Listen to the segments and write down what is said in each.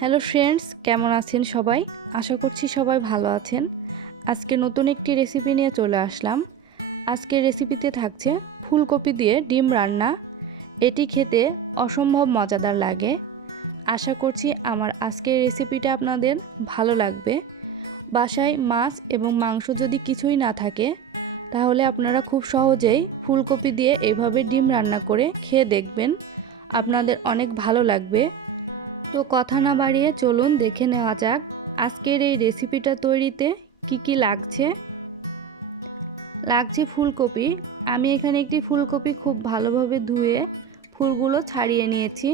Hello friends, কেমন আছেন সবাই? আশা করছি সবাই ভালো আছেন। আজকে নতুন একটি রেসিপি নিয়ে চলে আসলাম। আজকের রেসিপিতে থাকছে ফুলকপি দিয়ে ডিম রান্না। এটি খেতে অসম্ভব মজাদার লাগে। আশা করছি আমার আজকের রেসিপিটা আপনাদের ভালো লাগবে। বাসায় মাছ এবং মাংস যদি কিছুই না থাকে, তাহলে আপনারা খুব সহজেই ফুলকপি দিয়ে এভাবে ডিম রান্না করে খেয়ে দেখবেন, আপনাদের অনেক ভালো লাগবে। তো কথা না বাড়িয়ে চলুন দেখে নেওয়া যাক আজকের এই রেসিপিটা তৈরিতে কি লাগছে ফুলকপি। আমি এখানে একটি ফুলকপি খুব ভালোভাবে ধুয়ে ফুলগুলো ছাড়িয়ে নিয়েছি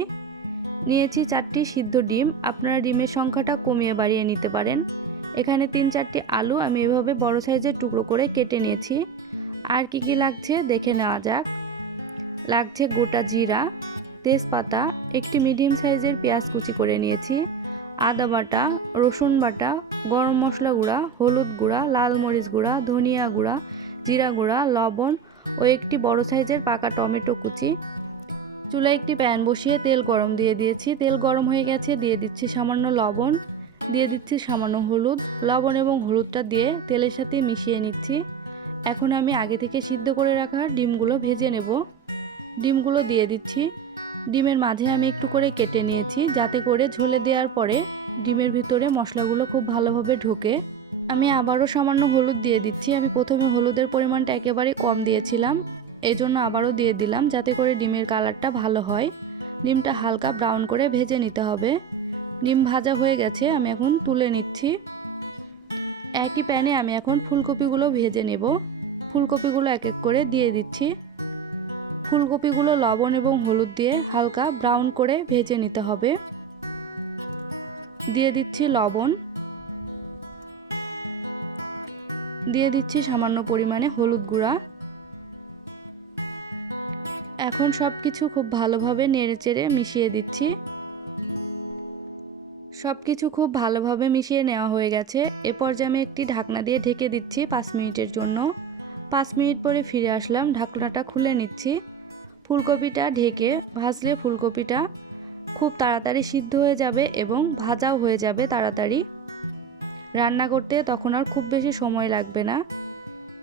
4টি সিদ্ধ ডিম। আপনারা ডিমের সংখ্যাটা কমিয়ে বাড়িয়ে নিতে পারেন। এখানে 3-4টি আলু আমি এভাবে বড় সাইজের টুকরো করে কেটে নিয়েছি। আর কি লাগছে দেখে নেওয়া যাক। লাগছে গোটা জিরা, তেজপাতা, একটি মিডিয়াম সাইজের পেঁয়াজ কুচি করে নিয়েছি, আদা বাটা, রসুন বাটা, গরম মশলা গুঁড়া, হলুদ গুঁড়া, লাল মরিচ গুঁড়া, ধনিয়া গুঁড়া, জিরা গুঁড়া, লবণ ও একটি বড় সাইজের পাকা টমেটো কুচি। চুলায় একটি প্যান বসিয়ে তেল গরম দিয়ে দিয়েছি। তেল গরম হয়ে গেছে, দিয়ে দিচ্ছি সামান্য লবণ, দিয়ে দিচ্ছি সামান্য হলুদ। লবণ এবং হলুদটা দিয়ে তেলের সাথে মিশিয়ে নিচ্ছি। এখন আমি আগে থেকে সিদ্ধ করে রাখা ডিমগুলো ভেজে নেব। ডিমগুলো দিয়ে দিচ্ছি। ডিমের মাঝে আমি একটু করে কেটে নিয়েছি, যাতে করে ঝোলে দেওয়ার পরে ডিমের ভিতরে মশলাগুলো খুব ভালোভাবে ঢোকে। আমি আবারও সামান্য হলুদ দিয়ে দিচ্ছি। আমি প্রথমে হলুদের পরিমাণটা একেবারে কম দিয়েছিলাম, এই জন্য আবারও দিয়ে দিলাম, যাতে করে ডিমের কালারটা ভালো হয়। ডিমটা হালকা ব্রাউন করে ভেজে নিতে হবে। ডিম ভাজা হয়ে গেছে, আমি এখন তুলে নিচ্ছি। একই প্যানে আমি এখন ফুলকপিগুলো ভেজে নেব। ফুলকপিগুলো এক এক করে দিয়ে দিচ্ছি। ফুলকপিগুলো লবণ এবং হলুদ দিয়ে হালকা ব্রাউন করে ভেজে নিতে হবে। দিয়ে দিচ্ছি লবণ, দিয়ে দিচ্ছি সামান্য পরিমাণে হলুদ গুঁড়া। এখন সব কিছু খুব ভালোভাবে নেড়েচেড়ে মিশিয়ে দিচ্ছি। সব কিছু খুব ভালোভাবে মিশিয়ে নেওয়া হয়ে গেছে। এ পর্যায়ে আমি একটি ঢাকনা দিয়ে ঢেকে দিচ্ছি 5 মিনিটের জন্য। 5 মিনিট পরে ফিরে আসলাম, ঢাকনাটা খুলে নিচ্ছি। ফুলকপিটা ঢেকে ভাজলে ফুলকপিটা খুব তাড়াতাড়ি সিদ্ধ হয়ে যাবে এবং ভাজাও হয়ে যাবে তাড়াতাড়ি। রান্না করতে তখন আর খুব বেশি সময় লাগবে না।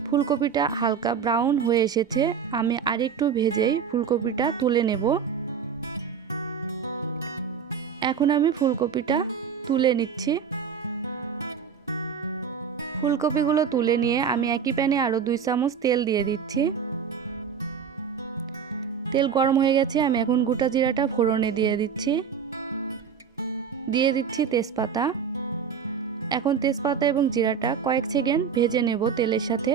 ফুলকপিটা হালকা ব্রাউন হয়ে এসেছে, আমি আরেকটু ভেজেই ফুলকপিটা তুলে নেব। এখন আমি ফুলকপিটা তুলে নিচ্ছি। ফুলকপিগুলো তুলে নিয়ে আমি একই প্যানে আরও 2 চামচ তেল দিয়ে দিচ্ছি। তেল গরম হয়ে গেছে, আমি এখন গোটা জিরাটা ফোড়নে দিয়ে দিচ্ছি তেজপাতা। এখন তেজপাতা এবং জিরাটা কয়েক সেকেন্ড ভেজে নেব তেলের সাথে।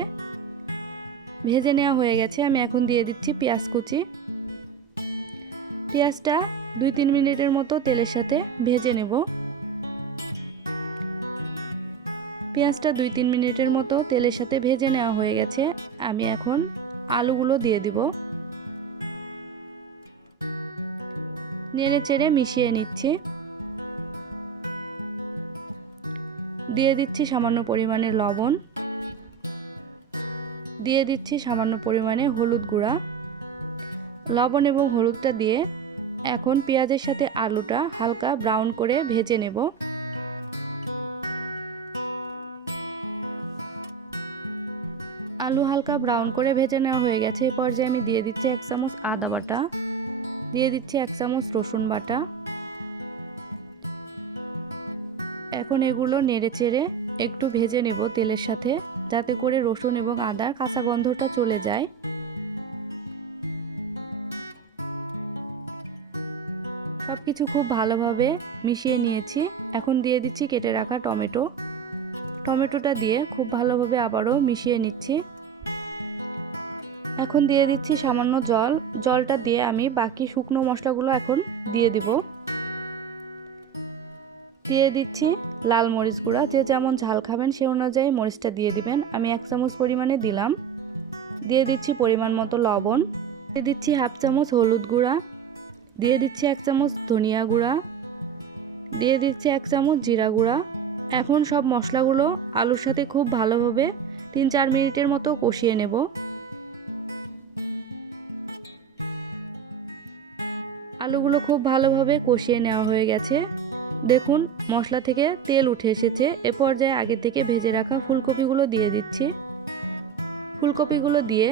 ভেজে নেওয়া হয়ে গেছে, আমি এখন দিয়ে দিচ্ছি পেঁয়াজ কুচি। পেঁয়াজটা 2-3 মিনিটের মতো তেলের সাথে ভেজে নেব। পেঁয়াজটা 2-3 মিনিটের মতো তেলের সাথে ভেজে নেওয়া হয়ে গেছে, আমি এখন আলুগুলো দিয়ে দিব। নেড়ে চেড়ে মিশিয়ে নিচ্ছি। দিয়ে দিচ্ছি সামান্য পরিমাণে লবণ, দিয়ে দিচ্ছি সামান্য পরিমাণে হলুদ গুঁড়া। লবণ এবং হলুদটা দিয়ে এখন পেঁয়াজের সাথে আলুটা হালকা ব্রাউন করে ভেজে নেব। আলু হালকা ব্রাউন করে ভেজে নেওয়া হয়ে গেছে। এই পর্যায়ে আমি দিয়ে দিচ্ছি 1 চামচ আদা বাটা, দিয়ে দিচ্ছি 1 চামচ রসুন বাটা। এখন এগুলো নেড়ে চেড়ে একটু ভেজে নেব তেলের সাথে, যাতে করে রসুন এবং আদার কাঁচা গন্ধটা চলে যায়। সব কিছু খুব ভালোভাবে মিশিয়ে নিয়েছি। এখন দিয়ে দিচ্ছি কেটে রাখা টমেটোটা দিয়ে খুব ভালোভাবে আবারও মিশিয়ে নিচ্ছি। এখন দিয়ে দিচ্ছি সামান্য জলটা দিয়ে আমি বাকি শুকনো মশলাগুলো এখন দিয়ে দিব। দিয়ে দিচ্ছি লাল মরিচ গুঁড়া, যে যেমন ঝাল খাবেন সে অনুযায়ী মরিচটা দিয়ে দিবেন। আমি 1 চামচ পরিমাণে দিলাম। দিয়ে দিচ্ছি পরিমাণ মতো লবণ, দিয়ে দিচ্ছি 1/2 চামচ হলুদ গুঁড়া, দিয়ে দিচ্ছি 1 চামচ ধনিয়া গুঁড়া, দিয়ে দিচ্ছি 1 চামচ জিরা গুঁড়া। এখন সব মশলাগুলো আলুর সাথে খুব ভালোভাবে 3-4 মিনিটের মতো কষিয়ে নেব। আলুগুলো খুব ভালোভাবে কষিয়ে নেওয়া হয়ে গেছে। দেখুন মশলা থেকে তেল উঠে এসেছে। এ পর্যায়ে আগে থেকে ভেজে রাখা ফুলকপিগুলো দিয়ে দিচ্ছি। ফুলকপিগুলো দিয়ে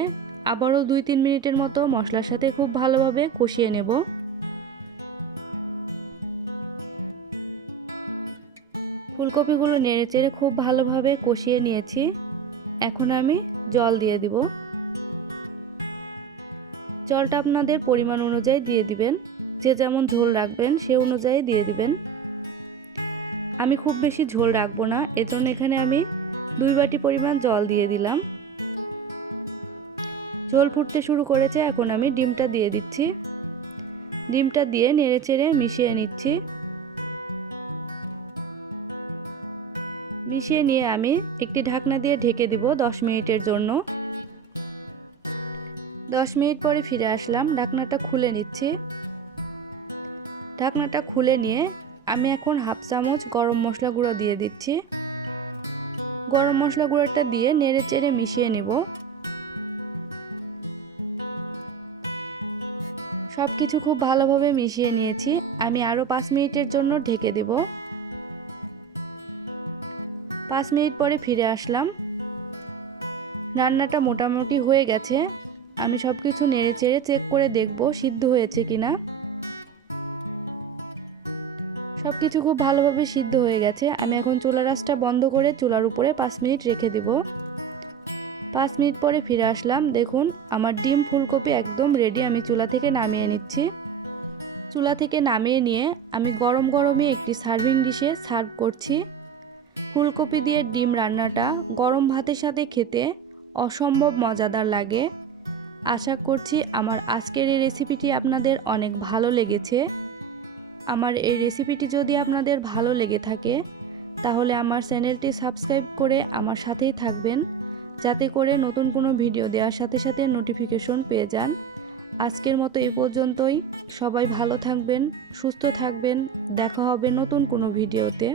আবারও 2-3 মিনিটের মতো মশলার সাথে খুব ভালোভাবে কষিয়ে নেব। ফুলকপিগুলো নেড়েচেড়ে খুব ভালোভাবে কষিয়ে নিয়েছি। এখন আমি জল দিয়ে দিব। জলটা আপনাদের পরিমাণ অনুযায়ী দিয়ে দিবেন, যে যেমন ঝোল রাখবেন সে অনুযায়ী দিয়ে দিবেন। আমি খুব বেশি ঝোল রাখবো না, এজন্য এখানে আমি 2 বাটি পরিমাণ জল দিয়ে দিলাম। ঝোল ফুটতে শুরু করেছে, এখন আমি ডিমটা দিয়ে দিচ্ছি। ডিমটা দিয়ে নেড়েচেড়ে মিশিয়ে নিচ্ছি। মিশিয়ে নিয়ে আমি একটি ঢাকনা দিয়ে ঢেকে দিব 10 মিনিটের জন্য। 10 মিনিট পরে ফিরে আসলাম, ঢাকনাটা খুলে নিচ্ছি। ঢাকনাটা খুলে নিয়ে আমি এখন হাফ চামচ গরম মশলা গুঁড়ো দিয়ে দিচ্ছি। গরম মশলা গুঁড়োটা দিয়ে নেড়েচেড়ে মিশিয়ে নেব। সব কিছু খুব ভালোভাবে মিশিয়ে নিয়েছি। আমি আরও 5 মিনিটের জন্য ঢেকে দেব। 5 মিনিট পরে ফিরে আসলাম। রান্নাটা মোটামুটি হয়ে গেছে। আমি সব কিছু নেড়েচেড়ে চেক করে দেখব সিদ্ধ হয়েছে কিনা। সব কিছু খুব ভালোভাবে সিদ্ধ হয়ে গেছে। আমি এখন চুলার আঁচটা বন্ধ করে চুলার উপরে 5 মিনিট রেখে দেব। 5 মিনিট পরে ফিরে আসলাম। দেখুন আমার ডিম ফুলকপি একদম রেডি। আমি চুলা থেকে নামিয়ে নিচ্ছি। চুলা থেকে নামিয়ে নিয়ে আমি গরম গরমই একটি সার্ভিং ডিশে সার্ভ করছি। ফুলকপি দিয়ে ডিম রান্নাটা গরম ভাতের সাথে খেতে অসম্ভব মজাদার লাগে। আশা করছি আমার আজকের এই রেসিপিটি আপনাদের অনেক ভালো লেগেছে। আমার এই রেসিপিটি যদি আপনাদের ভালো লেগে থাকে তাহলে আমার চ্যানেলটি সাবস্ক্রাইব করে আমার সাথেই থাকবেন, যাতে করে নতুন কোনো ভিডিও দেওয়ার সাথে সাথে নোটিফিকেশন পেয়ে যান। আজকের মতো এই পর্যন্তই। সবাই ভালো থাকবেন, সুস্থ থাকবেন। দেখা হবে নতুন কোনো ভিডিওতে।